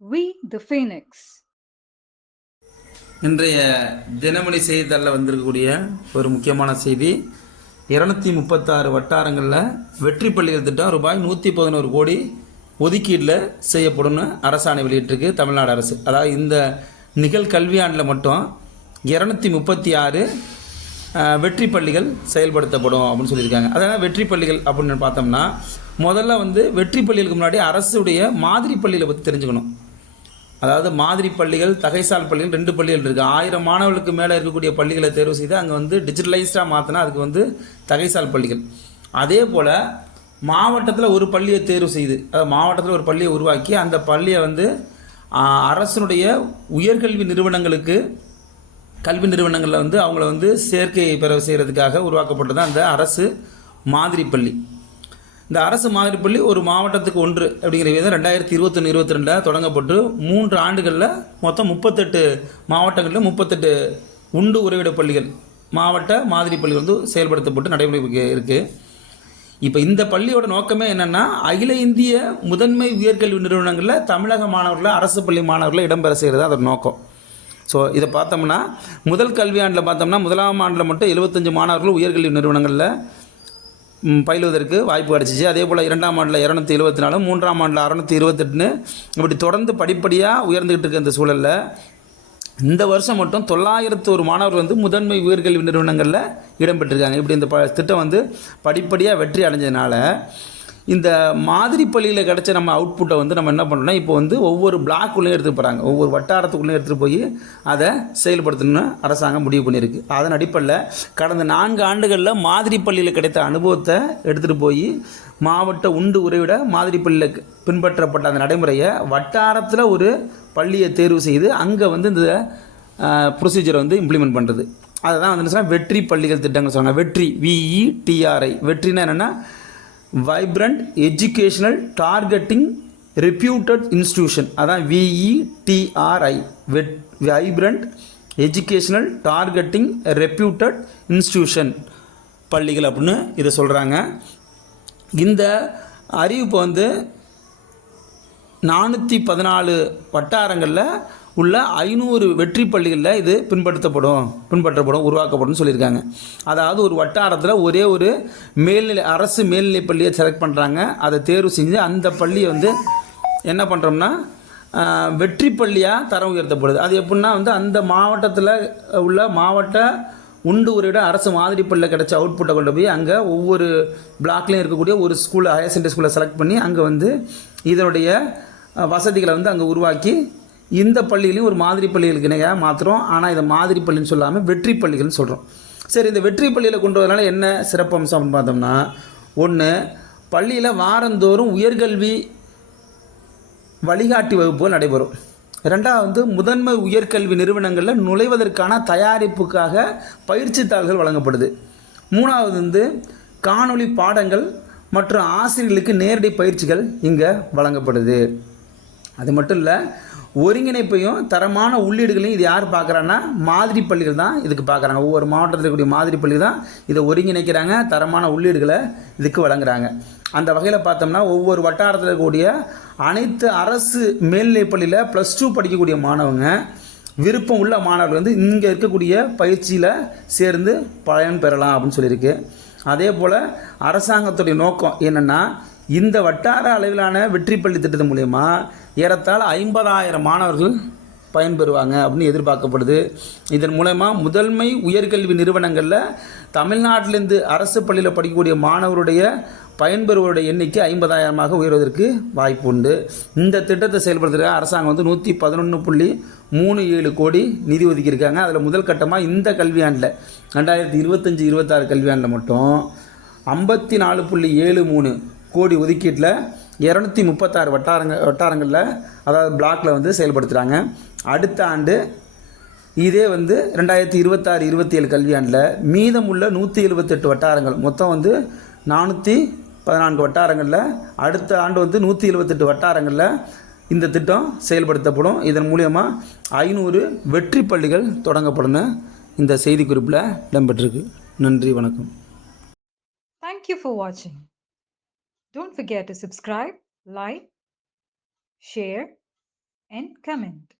We the Phoenix இன்றைய தினமணி செய்தித்தாளில் வந்திருக்கக்கூடிய ஒரு முக்கியமான செய்தி. இரநூத்தி முப்பத்தாறு வட்டாரங்களில் வெற்றி பள்ளிகள் திட்டம் ரூபாய் நூற்றி பதினோரு கோடி ஒதுக்கீடில் செய்யப்படும்னு அரசாணை வெளியிட்டிருக்கு தமிழ்நாடு அரசு. அதாவது இந்த நிகழ் கல்வியாண்டில் மட்டும் இரநூத்தி முப்பத்தி ஆறு வெற்றி பள்ளிகள் செயல்படுத்தப்படும் அப்படின்னு சொல்லியிருக்காங்க. அதாவது வெற்றி பள்ளிகள் அப்படின்னு பார்த்தோம்னா முதல்ல வந்து வெற்றி பள்ளிகளுக்கு முன்னாடி அரசுடைய மாதிரி பள்ளியில் பற்றி தெரிஞ்சுக்கணும். அதாவது மாதிரி பள்ளிகள் தகைசால் பள்ளிகள் ரெண்டு பள்ளிகள் இருக்குது ஆயிரம் மாணவர்களுக்கு மேலே இருக்கக்கூடிய பள்ளிகளை தேர்வு செய்து அங்கே வந்து டிஜிட்டலைஸ்டாக மாற்றினா அதுக்கு வந்து தகைசால் பள்ளிகள். அதே போல் மாவட்டத்தில் ஒரு பள்ளியை தேர்வு செய்து அதாவது மாவட்டத்தில் ஒரு பள்ளியை உருவாக்கி அந்த பள்ளியை வந்து அரசனுடைய உயர்கல்வி நிறுவனங்களுக்கு கல்வி நிறுவனங்களில் வந்து அவங்கள வந்து சேர்க்கை பெற செய்கிறதுக்காக உருவாக்கப்பட்டது அந்த அரசு மாதிரி பள்ளி. இந்த அரசு மாதிரி பள்ளி ஒரு மாவட்டத்துக்கு ஒன்று அப்படிங்கிற விதம் ரெண்டாயிரத்தி இருபத்தொன்று இருபத்தி ரெண்டில் தொடங்கப்பட்டு மூன்று ஆண்டுகளில் மொத்தம் முப்பத்தெட்டு மாவட்டங்களில் முப்பத்தெட்டு உண்டு உறைவிட பள்ளிகள் மாவட்ட மாதிரி பள்ளி வந்து செயல்படுத்தப்பட்டு நடைமுறைக்கு இருக்குது இப்போ இந்த பள்ளியோட நோக்கமே என்னென்னா அகில இந்திய முதன்மை உயர்கல்வி நிறுவனங்களில் தமிழக மாணவர்களை அரசு பள்ளி மாணவர்களை இடம்பெற செய்கிறது அதோட நோக்கம். ஸோ இதை பார்த்தோம்னா முதல் கல்வியாண்டில் பார்த்தோம்னா முதலாம் ஆண்டில் மட்டும் எழுபத்தஞ்சு மாணவர்கள் உயர்கல்வி நிறுவனங்களில் பயிலுவதற்கு வாய்ப்பு கிடச்சிச்சு. அதே போல் இரண்டாம் ஆண்டில் இரநூத்தி எழுபத்தி நாலு மூன்றாம் ஆண்டில் அறநூற்றி இருபத்தெட்டுன்னு இப்படி தொடர்ந்து படிப்படியாக உயர்ந்துக்கிட்டு இருக்க இந்த சூழலில் இந்த வருஷம் மட்டும் தொள்ளாயிரத்து ஒரு மாணவர் வந்து முதன்மை உயர்கல்வி நிறுவனங்களில் இடம்பெற்றிருக்காங்க இப்படி இந்த ப திட்டம் வந்து படிப்படியாக வெற்றி அடைஞ்சதுனால இந்த மாதிரி பள்ளியில் கிடச்ச நம்ம அவுட்புட்டை வந்து நம்ம என்ன பண்ணுறோம்னா இப்போ வந்து ஒவ்வொரு பிளாக்குள்ளேயும் எடுத்துகிட்டு போகிறாங்க ஒவ்வொரு வட்டாரத்துக்குள்ளேயும் எடுத்துகிட்டு போய் அதை செயல்படுத்தணும்னு அரசாங்கம் முடிவு பண்ணியிருக்கு. அதன் அடிப்படையில் கடந்த நான்கு ஆண்டுகளில் மாதிரி பள்ளியில் கிடைத்த அனுபவத்தை எடுத்துகிட்டு போய் மாவட்ட உண்டு உறைவிட மாதிரி பள்ளியில் பின்பற்றப்பட்ட அந்த நடைமுறையை வட்டாரத்தில் ஒரு பள்ளியை தேர்வு செய்து அங்கே வந்து இந்த ப்ரொசீஜரை வந்து இம்ப்ளிமெண்ட் பண்ணுறது அதை தான் வந்து வெற்றி பள்ளிகள் திட்டங்கள் சொன்னாங்க வெற்றி விஇடிஆர்ஐ வெற்றினா என்னென்னா vibrant educational targeting reputed institution அதான் விஇடிஆர்ஐ வெட் vibrant educational targeting reputed institution பள்ளிகள் அப்படின்னு இதை சொல்கிறாங்க இந்த அறிவிப்பு வந்து நானூற்றி பதினாலு வட்டாரங்களில் உள்ள ஐநூறு வெற்றி பள்ளிகளில் இது பின்பற்றப்படும் பின்பற்றப்படும் உருவாக்கப்படும் சொல்லியிருக்காங்க. அதாவது ஒரு வட்டாரத்தில் ஒரே ஒரு மேல்நிலை அரசு மேல்நிலை பள்ளியை செலக்ட் பண்ணுறாங்க அதை தேர்வு செஞ்சு அந்த பள்ளியை வந்து என்ன பண்ணுறோம்னா வெற்றி பள்ளியாக தரம் உயர்த்தப்படுது. அது எப்படின்னா வந்து அந்த மாவட்டத்தில் உள்ள மாவட்ட உண்டு ஒரு இடம் அரசு மாதிரி பள்ளியில் கிடச்ச அவுட்புட்டை கொண்டு போய் அங்கே ஒவ்வொரு பிளாக்லேயும் இருக்கக்கூடிய ஒரு ஸ்கூலில் ஹையர் செகண்டரி ஸ்கூலில் செலக்ட் பண்ணி அங்கே வந்து இதனுடைய வசதிகளை வந்து அங்கே உருவாக்கி இந்த பள்ளிகளையும் ஒரு மாதிரி பள்ளிகளுக்கு இணையாக மாற்றுறோம் ஆனால் இதை மாதிரி பள்ளின்னு சொல்லாமல் வெற்றி பள்ளிகள்னு சொல்கிறோம் சரி இந்த வெற்றி பள்ளியில் கொண்டு வரதுனால என்ன சிறப்பம்சம் அப்படின்னு பார்த்தோம்னா ஒன்று பள்ளியில் வாரந்தோறும் உயர்கல்வி வழிகாட்டி வகுப்புகள் நடைபெறும். ரெண்டாவது வந்து முதன்மை உயர்கல்வி நிறுவனங்களில் நுழைவதற்கான தயாரிப்புக்காக பயிற்சித்தாள்கள் வழங்கப்படுது. மூணாவது வந்து காணொளி பாடங்கள் மற்றும் ஆசிரியர்களுக்கு நேரடி பயிற்சிகள் இங்கே வழங்கப்படுது. அது மட்டும் இல்லை ஒருங்கிணைப்பையும் தரமான உள்ளீடுகளையும் இது யார் பார்க்குறான்னா மாதிரி பள்ளிகள் தான் இதுக்கு பார்க்குறாங்க. ஒவ்வொரு மாவட்டத்தில் இருக்கக்கூடிய மாதிரி பள்ளி தான் இதை ஒருங்கிணைக்கிறாங்க தரமான உள்ளீடுகளை இதுக்கு வழங்குறாங்க. அந்த வகையில் பார்த்தோம்னா ஒவ்வொரு வட்டாரத்தில் இருக்கக்கூடிய அனைத்து அரசு மேல்நிலைப் பள்ளியில் ப்ளஸ் டூ படிக்கக்கூடிய மாணவங்க விருப்பம் உள்ள மாணவர்கள் வந்து இங்கே இருக்கக்கூடிய பயிற்சியில் சேர்ந்து பயன் பெறலாம் அப்படின்னு சொல்லியிருக்கு. அதே போல் அரசாங்கத்துடைய நோக்கம் என்னென்னா இந்த வட்டார அளவிலான வெற்றி பள்ளி திட்டத்தின் மூலயமா ஏறத்தாழ ஐம்பதாயிரம் மாணவர்கள் பயன்பெறுவாங்க அப்படின்னு எதிர்பார்க்கப்படுது. இதன் மூலயமா முதன்மை உயர்கல்வி நிறுவனங்களில் தமிழ்நாட்டிலேருந்து அரசு பள்ளியில் படிக்கக்கூடிய மாணவருடைய பயன்பெறுவோருடைய எண்ணிக்கை ஐம்பதாயிரமாக உயர்வதற்கு வாய்ப்பு உண்டு. இந்த திட்டத்தை செயல்படுத்துகிற அரசாங்கம் வந்து நூற்றி பதினொன்று புள்ளி மூணு ஏழு கோடி நிதி ஒதுக்கியிருக்காங்க. அதில் முதல் கட்டமாக இந்த கல்வியாண்டில் ரெண்டாயிரத்தி இருபத்தஞ்சி இருபத்தாறு கல்வியாண்டில் மட்டும் ஐம்பத்தி நாலு புள்ளி ஏழு மூணு கோடி ஒதுக்கீட்டில் இரநூத்தி முப்பத்தாறு வட்டாரங்க வட்டாரங்களில் அதாவது பிளாக்கில் வந்து செயல்படுத்துகிறாங்க அடுத்த ஆண்டு இதே வந்து ரெண்டாயிரத்தி இருபத்தாறு இருபத்தி ஏழு கல்வியாண்டில் மீதமுள்ள நூற்றி எழுபத்தெட்டு வட்டாரங்கள் மொத்தம் வந்து நானூற்றி பதினான்கு வட்டாரங்களில் அடுத்த ஆண்டு வந்து நூற்றி எழுபத்தெட்டு வட்டாரங்களில் இந்த திட்டம் செயல்படுத்தப்படும். இதன் மூலயமா ஐநூறு வெற்றி பள்ளிகள் தொடங்கப்படும். இந்த செய்திக்குறிப்பில் இடம்பெற்றிருக்கு. நன்றி வணக்கம். தேங்க்யூ ஃபார் வாட்சிங். Don't forget to subscribe, like, share, and comment.